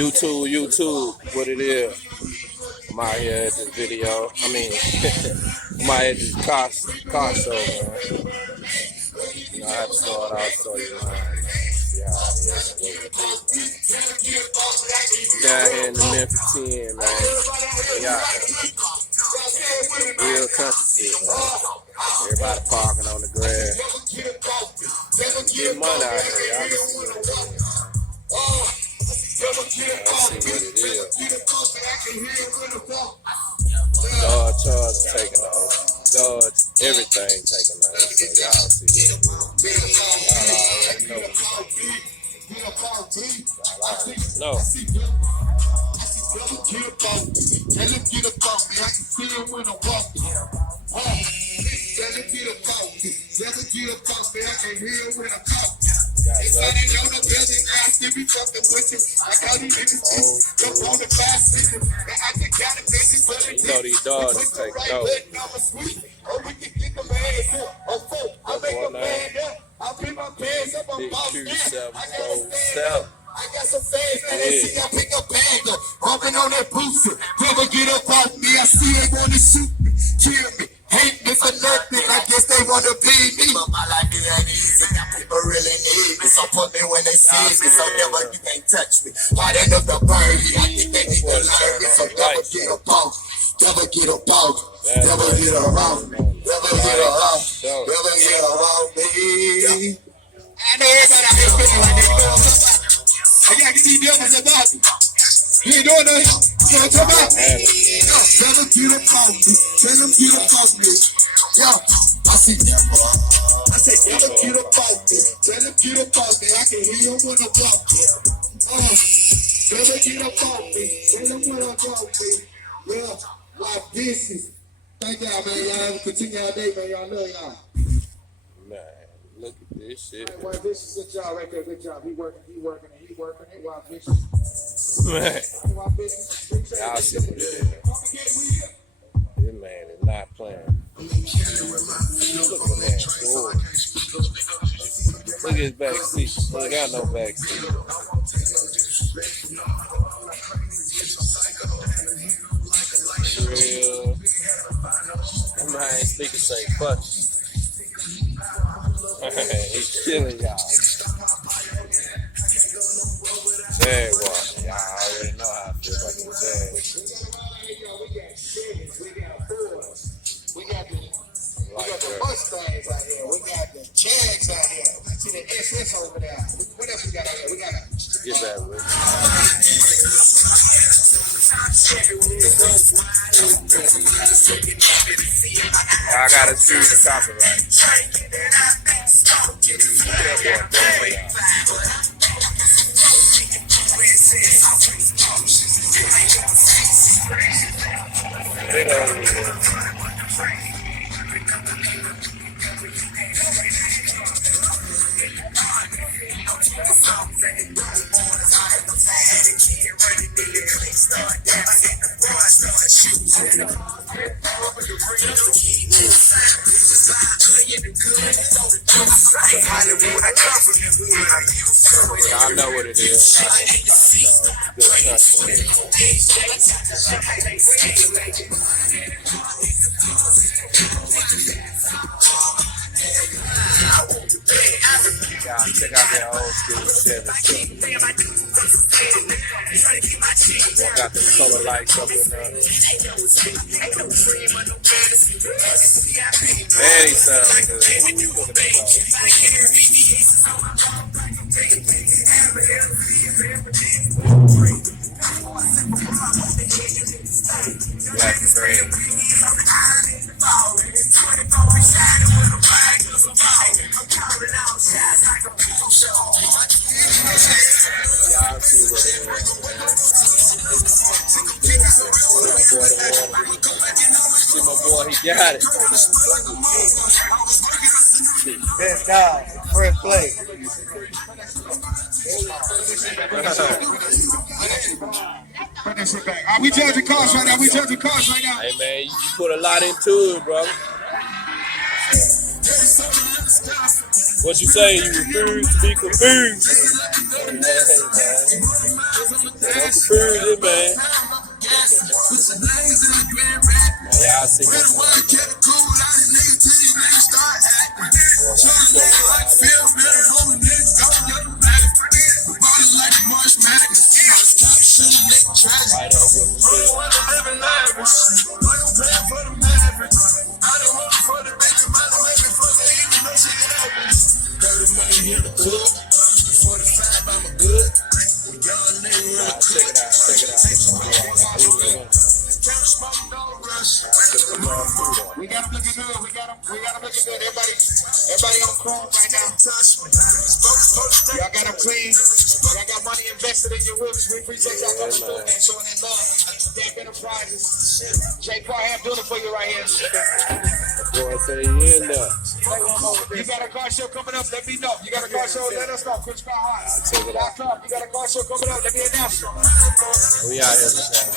YouTube, what it is. I'm out here at this video. I'm out here at this car show, man. I have to start out so you know. Yeah, down here in the Memphis 10, man. Yeah, real country shit, man. Everybody parking on the grass. Get money out here, y'all. Let's see what it is. Dodge charge taking off. Dodge everything taking off. So y'all see it. Y'all already know. Y'all already know. You know these dogs take no. Big Q747. I got some fans, man. They see I pick a bag up, bumping on that booster. Never get up off me. I see they wanna shoot me, kill me, hate me for nothing. I guess they wanna be me. But my life is ain't easy. People really need me, so put me when they see me. So never you can't touch me. Hard enough to burn me. I think they need to learn me. So never get up off, never get up off, never get around me, never get around, never get around me. I know everybody out here feeling like they know what I'm talking about. I gotta get these devils about me. You ain't doing nothing. You know what I'm talking about? Tell them get up on me. Tell them get up on me. Yo, I see devil. I say tell them get up on me. Tell them get up on me. I can hear you when I'm walking. Tell them get up on me. Tell them when I'm walking. Yeah, like this is. Thank y'all, man. Y'all have a continue our day, man. Y'all love y'all. Man, look at this shit. Hey, White Vicious, good job right there. Good job. He working it. White Vicious. Man. White Vicious. Y'all see what it is. This man is not playing. Look at that. Whoa. Look at his back seat. He ain't got no back seat. Real. That man ain't speaking say fuck. He's killing y'all. Jaguar. Y'all already know how I feel about the Jaguars. We got the Mustangs out here. We got the Jags out here. See the SS over there. What else we got out here? We got a... Get that with I gotta choose the copyright. I know what it is. Good country. Check out that old school Chevy. Got the color lights up in there. Man, he sounds good. Look at y'all see what it is, man. See my boy, he got it. Best guy, first play. Put that shit back. We judging cars right now. Hey, man, you put a lot into it, brother. What you say? You refuse to be confused. Don't confuse it, man. Now, y'all see me. Right over. Check it out. We got them looking good. We got them looking good. Everybody on chrome right now. Y'all got them clean. Y'all got money invested in your whips. We appreciate y'all coming through and showing that love. Damn Enterprises. Jay Parham doing it for you right here. Boy, say he in there. You got a car show coming up, let me know. You got a car show, let us know. Chris Car Hot. Check it out. You got a car show coming up, let me announce it. We out here this time.